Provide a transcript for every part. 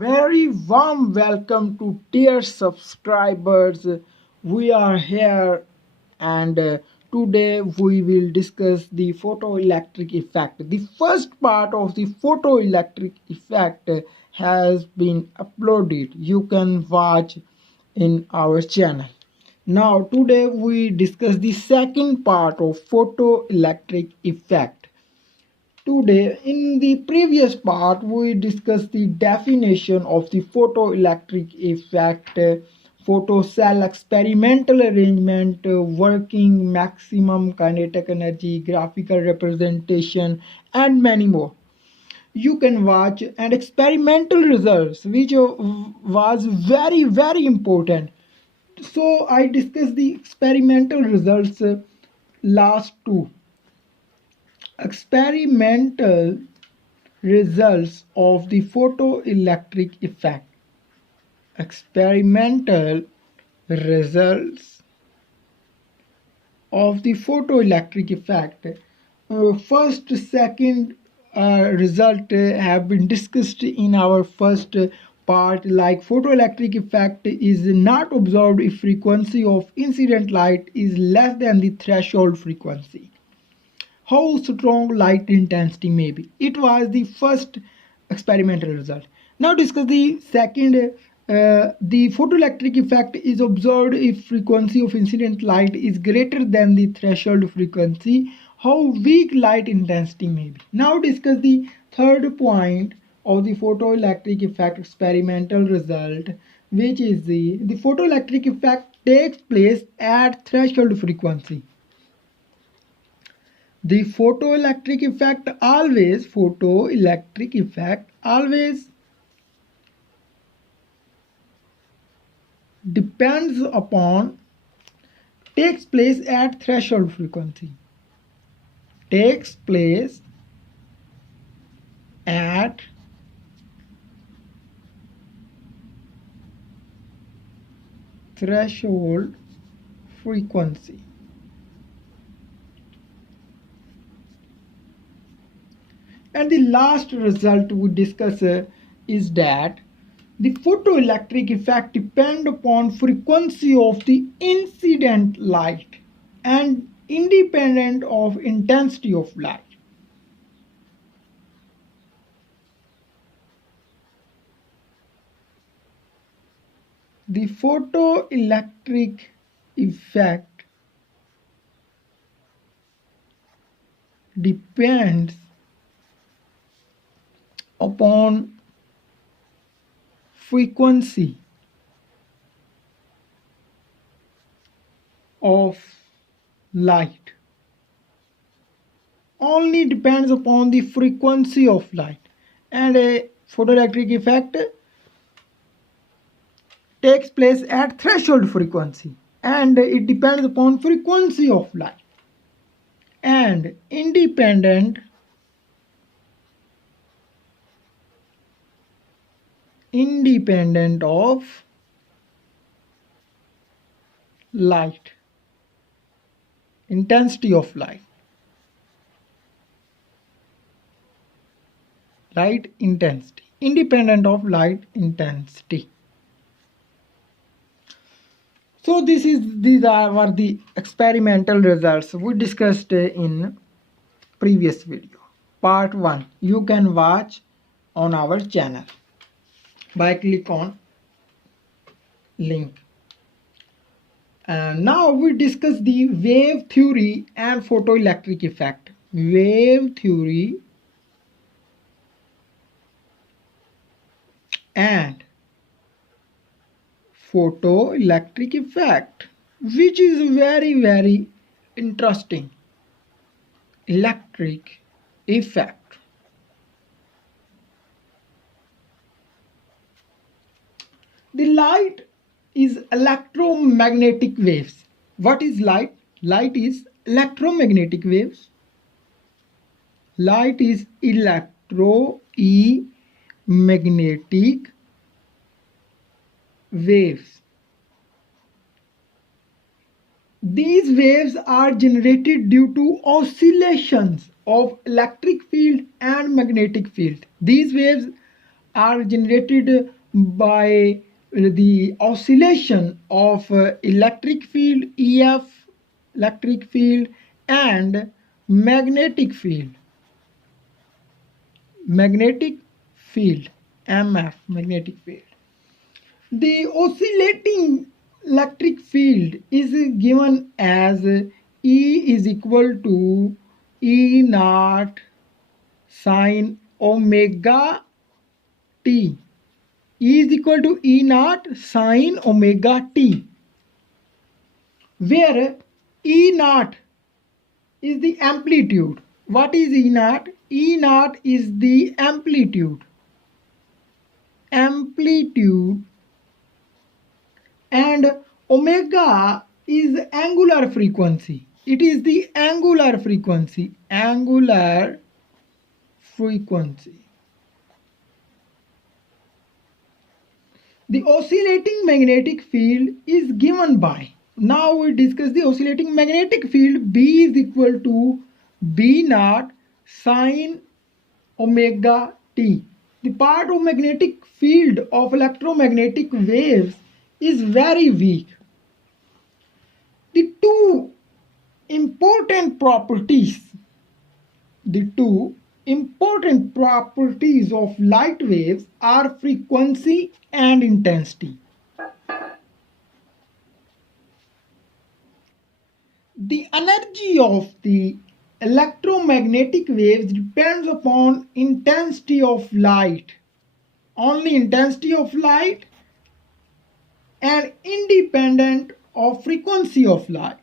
Very warm welcome to dear subscribers. We are here and today we will discuss the photoelectric effect. The first part of the photoelectric effect has been uploaded. You can watch in our channel. Now today we discuss the second part of photoelectric effect. Today, in the previous part, we discussed the definition of the photoelectric effect, photocell experimental arrangement, working maximum kinetic energy, graphical representation, and many more. You can watch and experimental results, which was very important. So I discussed the experimental results last two. Experimental results of the photoelectric effect. Experimental results of the photoelectric effect. First, second result have been discussed in our first part. Like photoelectric effect is not observed if frequency of incident light is less than the threshold frequency. How strong light intensity may be. It was the first experimental result. Now discuss the second. The photoelectric effect is observed if frequency of incident light is greater than the threshold frequency. How weak light intensity may be. Now discuss the third point of the photoelectric effect experimental result, which is the photoelectric effect takes place at threshold frequency. The photoelectric effect always depends upon takes place at threshold frequency. Takes place at threshold frequency. And the last result we discuss is that the photoelectric effect depends upon frequency of the incident light and independent of intensity of light. The photoelectric effect depends upon frequency of light. Only depends upon the frequency of light, and a photoelectric effect takes place at threshold frequency, and it depends upon frequency of light and independent of light, intensity of light intensity, independent of light intensity. So these are the experimental results we discussed in previous video, part 1. You can watch on our channel by click on link. And now we discuss the wave theory and photoelectric effect. Wave theory and photoelectric effect, which is very interesting. Electric effect. The light is electromagnetic waves. What is light? Light is electromagnetic waves. Light is magnetic waves. These waves are generated due to oscillations of electric field and magnetic field. These waves are generated by the oscillation of electric field EF, electric field, and magnetic field, magnetic field MF, magnetic field. The oscillating electric field is given as E is equal to E naught sine omega t. E is equal to E naught sine omega t, where E naught is the amplitude. What is E naught? E naught is the amplitude. Amplitude, and omega is angular frequency. It is the angular frequency. Angular frequency. The oscillating magnetic field is given by, now we discuss the oscillating magnetic field. B is equal to B naught sine omega t. The part of magnetic field of electromagnetic waves is very weak. The two important properties of light waves are frequency and intensity. The energy of the electromagnetic waves depends upon intensity of light, only intensity of light, and independent of frequency of light.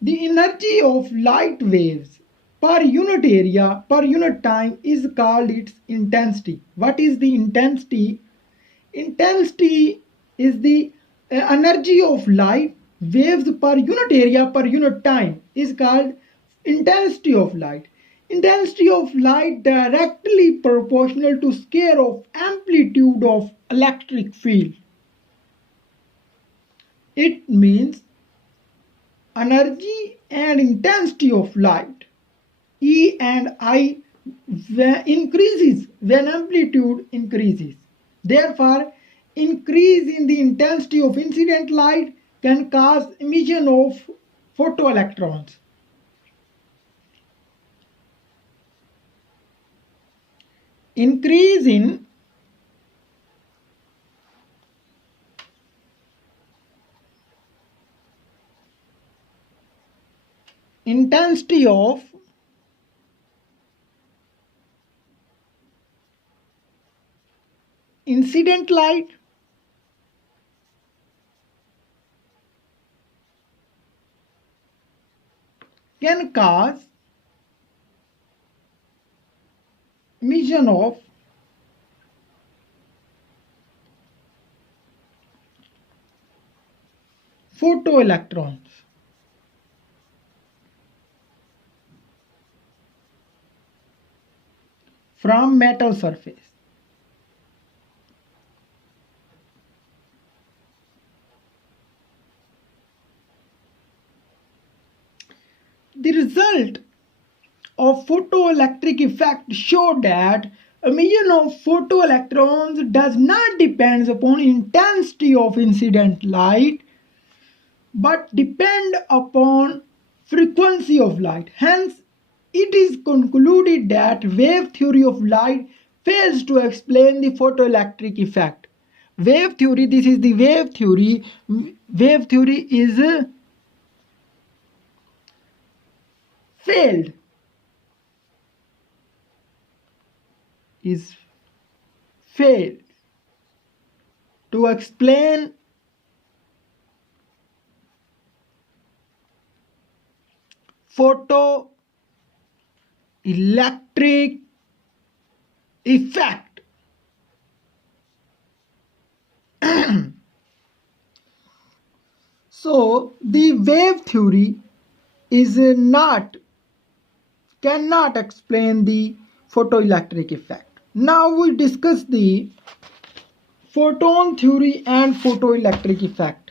The energy of light waves per unit area, per unit time is called its intensity. What is the intensity? Intensity is the energy of light waves per unit area, per unit time is called intensity of light. Intensity of light directly proportional to square of amplitude of electric field. It means energy and intensity of light, E and I, increases when amplitude increases. Therefore, increase in the intensity of incident light can cause emission of photoelectrons. Increase in intensity of incident light can cause emission of photoelectrons. From metal surface. The result of photoelectric effect showed that emission of photoelectrons does not depend upon intensity of incident light but depend upon frequency of light. Hence, it is concluded that wave theory of light fails to explain the photoelectric effect. Wave theory, this is the wave theory. Wave theory is failed. Is failed to explain photoelectric effect. So the wave theory is cannot explain the photoelectric effect. Now we discuss the photon theory and photoelectric effect.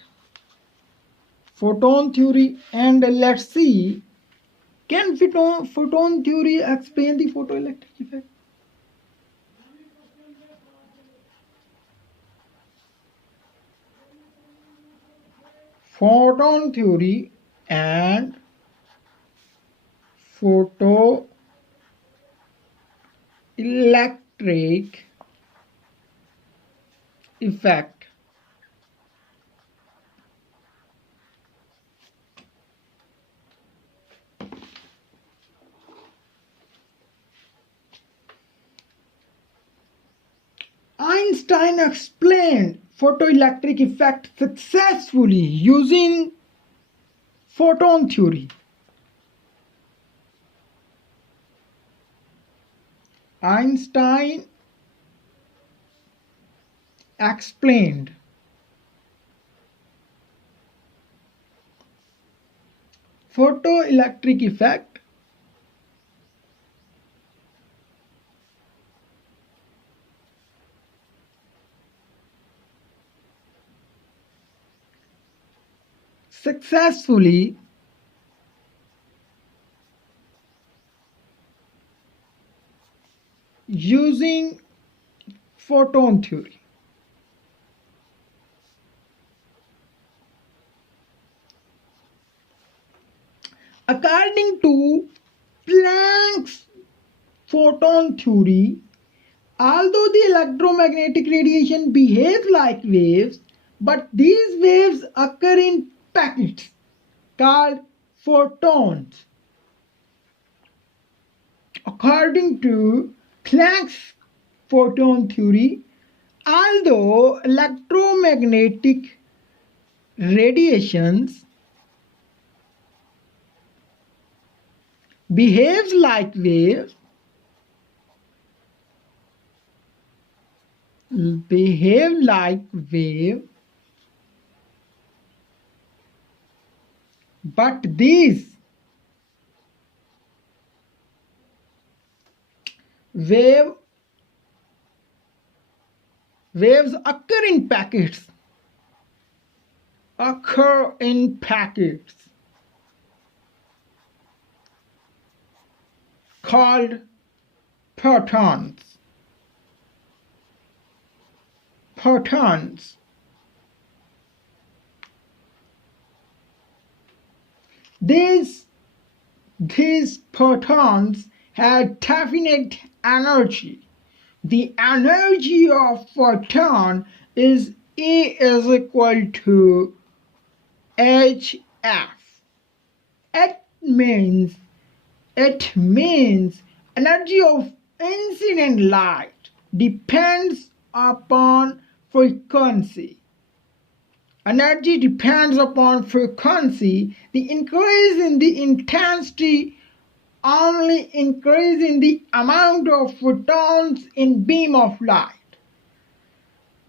Photon theory, and let's see, can photon theory explain the photoelectric effect? photon theory and photoelectric effect. Einstein explained photoelectric effect successfully using photon theory. Einstein explained photoelectric effect successfully using photon theory. According to Planck's photon theory, although the electromagnetic radiation behaves like waves, but these waves occur in packets called photons. According to Planck's photon theory, although electromagnetic radiations behaves like waves, but these waves occur in packets called photons. These photons have definite energy. The energy of photon is E is equal to hf. It means energy of incident light depends upon frequency. Energy depends upon frequency. The increase in the intensity only increase in the amount of photons in beam of light.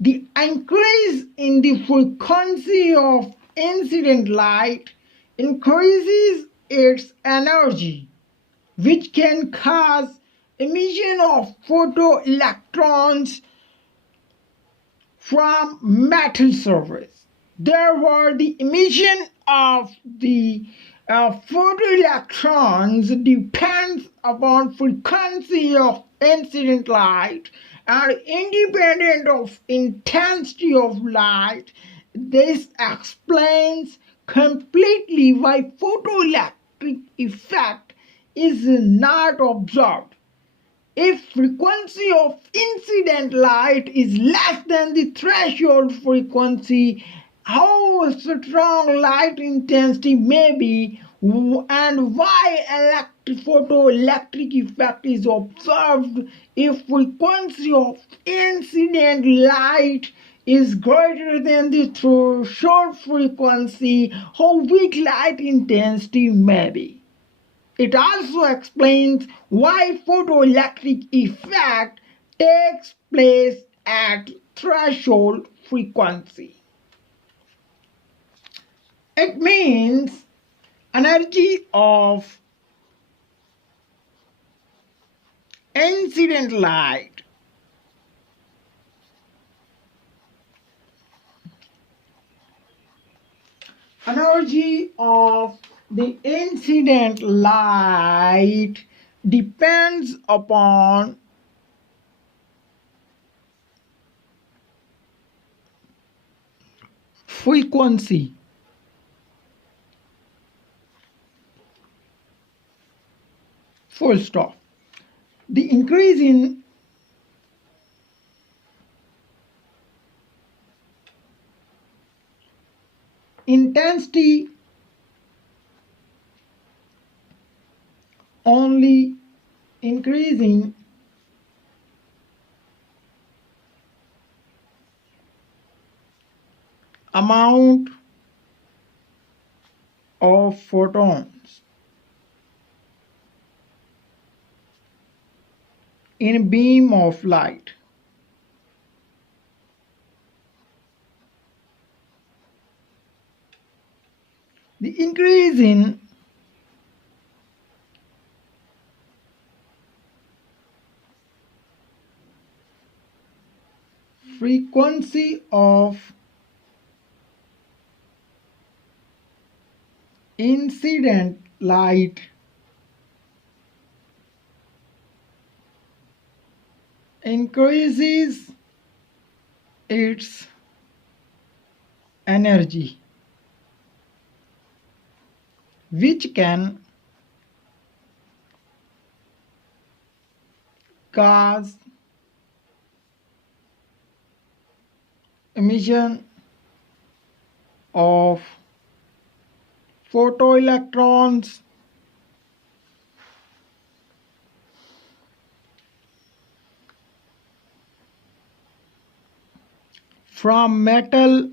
The increase in the frequency of incident light increases its energy, which can cause emission of photoelectrons from metal surface. Therefore, the emission of the photoelectrons depends upon frequency of incident light and independent of intensity of light. This explains completely why photoelectric effect is not observed. If frequency of incident light is less than the threshold frequency, how strong light intensity may be, and why photoelectric effect is observed if frequency of incident light is greater than the threshold frequency, how weak light intensity may be. It also explains why photoelectric effect takes place at threshold frequency. It means energy of incident light the incident light depends upon frequency. full stop. The increase in intensity only increasing amount of photons in beam of light. The increase in frequency of incident light increases its energy, which can cause emission of photoelectrons from metal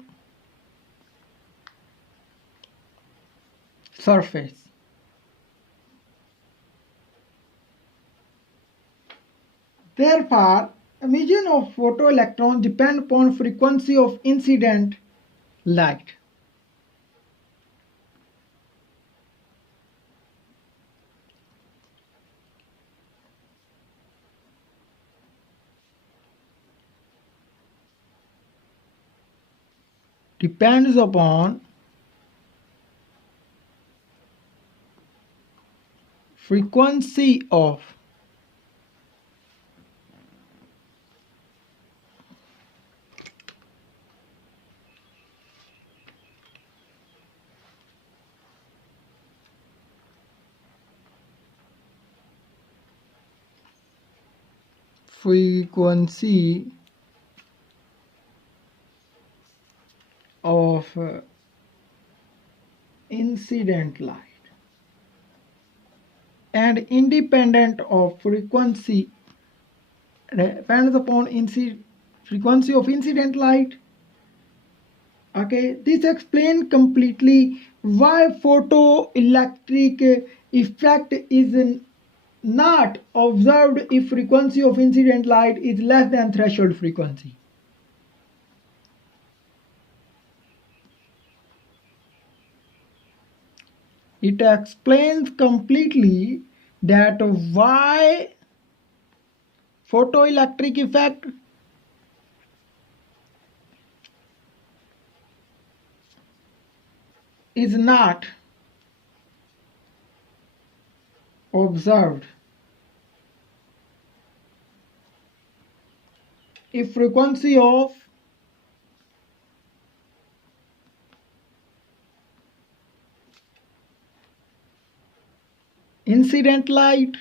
surface. Therefore, emission of photoelectrons depend upon frequency of incident light. Depends upon frequency of incident light, and independent of frequency depends upon frequency of incident light. Okay, this explains completely why photoelectric effect is not observed if frequency of incident light is less than threshold frequency. It explains completely that why photoelectric effect is not observed if frequency of incident light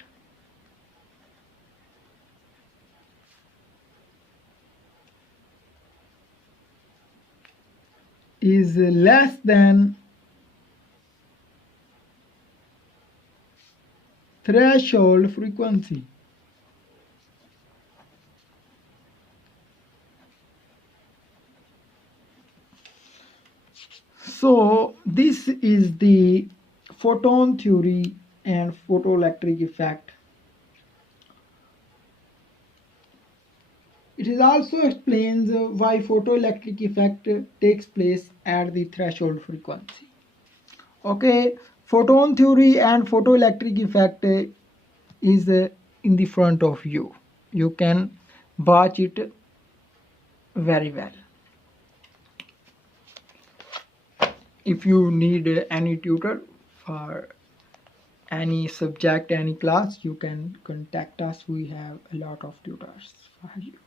is less than threshold frequency. So this is the photon theory and photoelectric effect. It also explains why photoelectric effect takes place at the threshold frequency. Okay, photon theory and photoelectric effect is in the front of you. You can watch it very well. If you need any tutor for any subject, any class, you can contact us. We have a lot of tutors for you.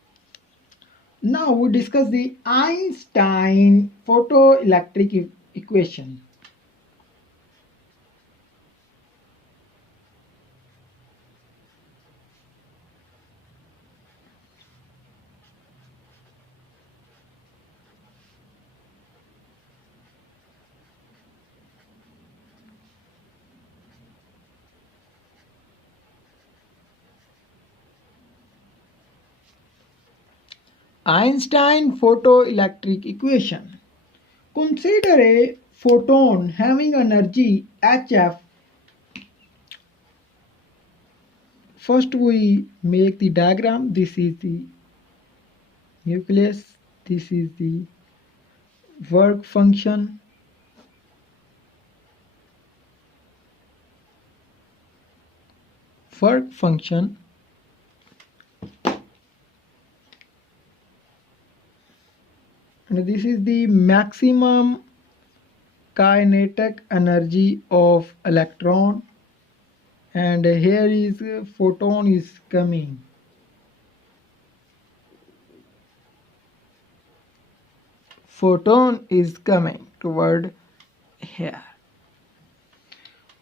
Now we discuss the Einstein photoelectric equation. Einstein photoelectric equation. Consider a photon having energy hf. First we make the diagram. This is the nucleus. This is the work function. Work function. And this is the maximum kinetic energy of electron, and here is photon is coming. Photon is coming toward here.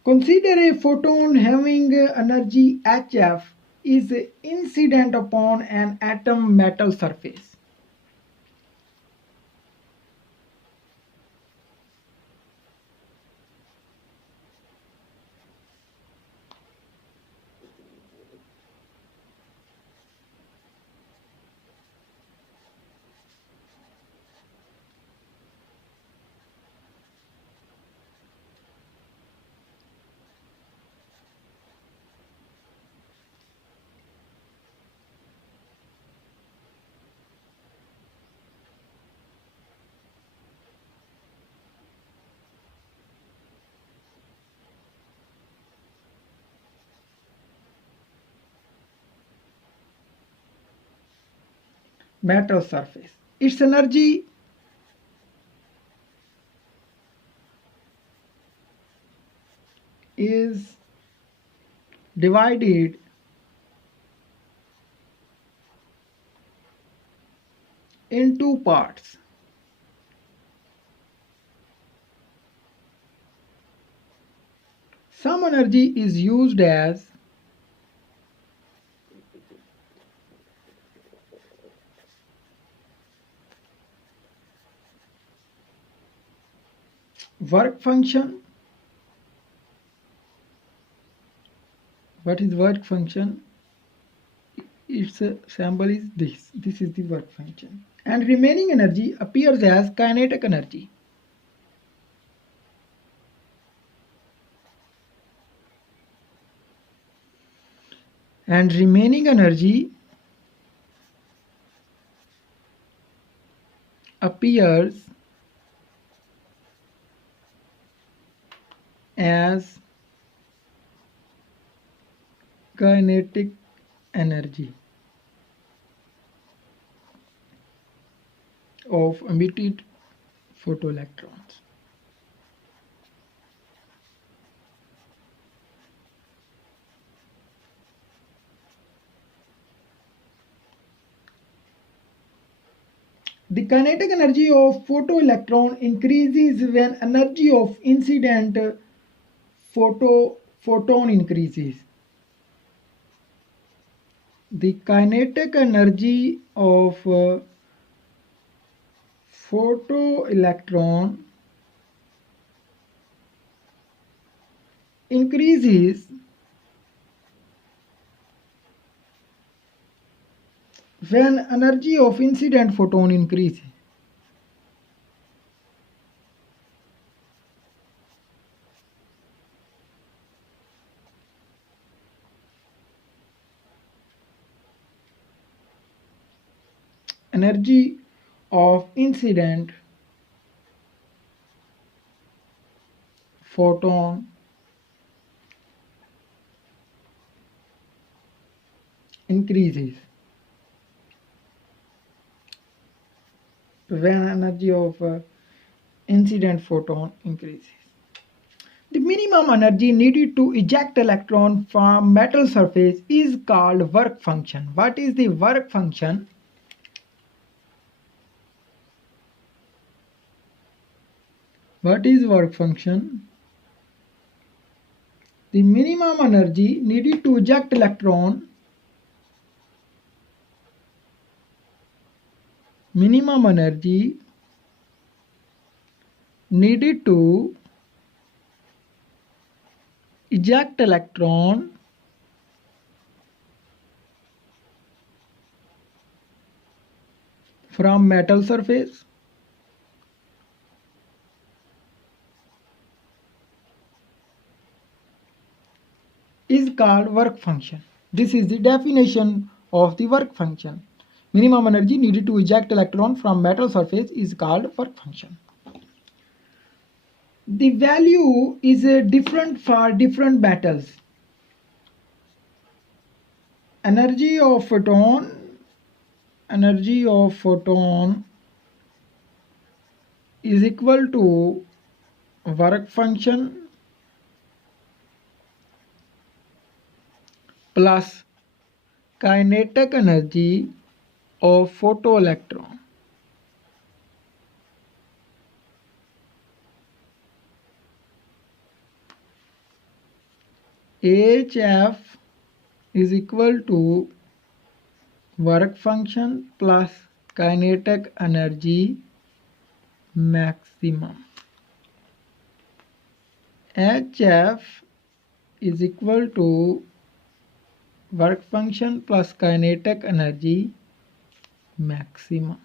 Consider a photon having energy hf is incident upon an atom metal surface. Metal surface. Its energy is divided in two parts. Some energy is used as work function. What is work function? Its symbol is this. This is the work function. And remaining energy appears as kinetic energy. And remaining energy appears as kinetic energy of emitted photoelectrons. The kinetic energy of photoelectron increases when energy of incident photon increases. The kinetic energy of photoelectron increases when energy of incident photon increases. Energy of incident photon increases when energy of incident photon increases. The minimum energy needed to eject electron from metal surface is called work function. What is the work function? What is work function? The minimum energy needed to eject electron minimum energy needed to eject electron from metal surface is called work function. This is the definition of the work function. Minimum energy needed to eject electron from metal surface is called work function. The value is different for different metals. Energy of photon is equal to work function plus kinetic energy of photoelectron. HF is equal to work function plus kinetic energy maximum. HF is equal to work function plus kinetic energy maximum.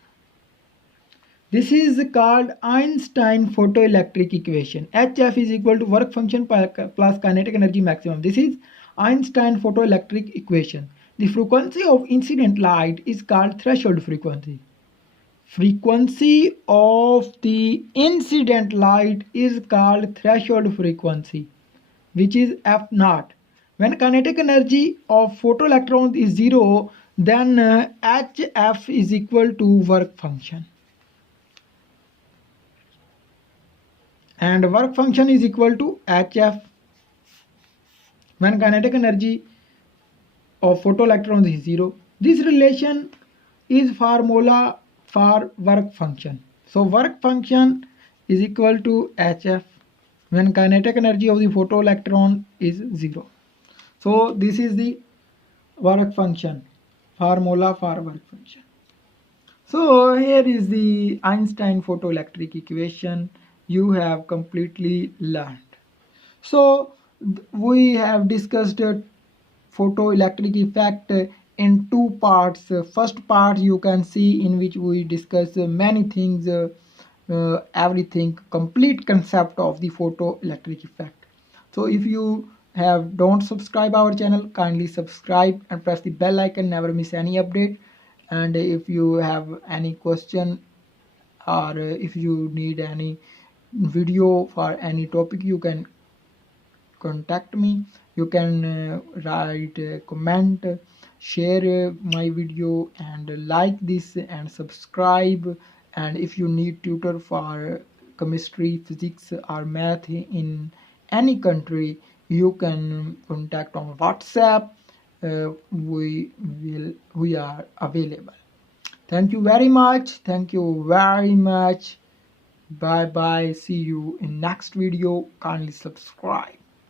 This is called Einstein photoelectric equation. HF is equal to work function plus kinetic energy maximum. This is Einstein photoelectric equation. The frequency of incident light is called threshold frequency. Frequency of the incident light is called threshold frequency, which is F naught. When kinetic energy of photoelectrons is 0, then HF is equal to work function. And work function is equal to HF when kinetic energy of photoelectrons is 0. This relation is formula for work function. So work function is equal to HF when kinetic energy of the photoelectron is 0. So this is the work function, formula for work function. So here is the Einstein photoelectric equation you have completely learned. So we have discussed photoelectric effect in two parts. First part you can see in which we discuss many things, everything, complete concept of the photoelectric effect. So if you don't subscribe our channel, kindly subscribe and press the bell icon, never miss any update. And if you have any question or if you need any video for any topic, you can contact me. You can write a comment, share my video, and like this and subscribe. And if you need tutor for chemistry, physics or math in any country, you can contact on WhatsApp. We are available. Thank you very much. Bye bye. See you in next video. Kindly subscribe.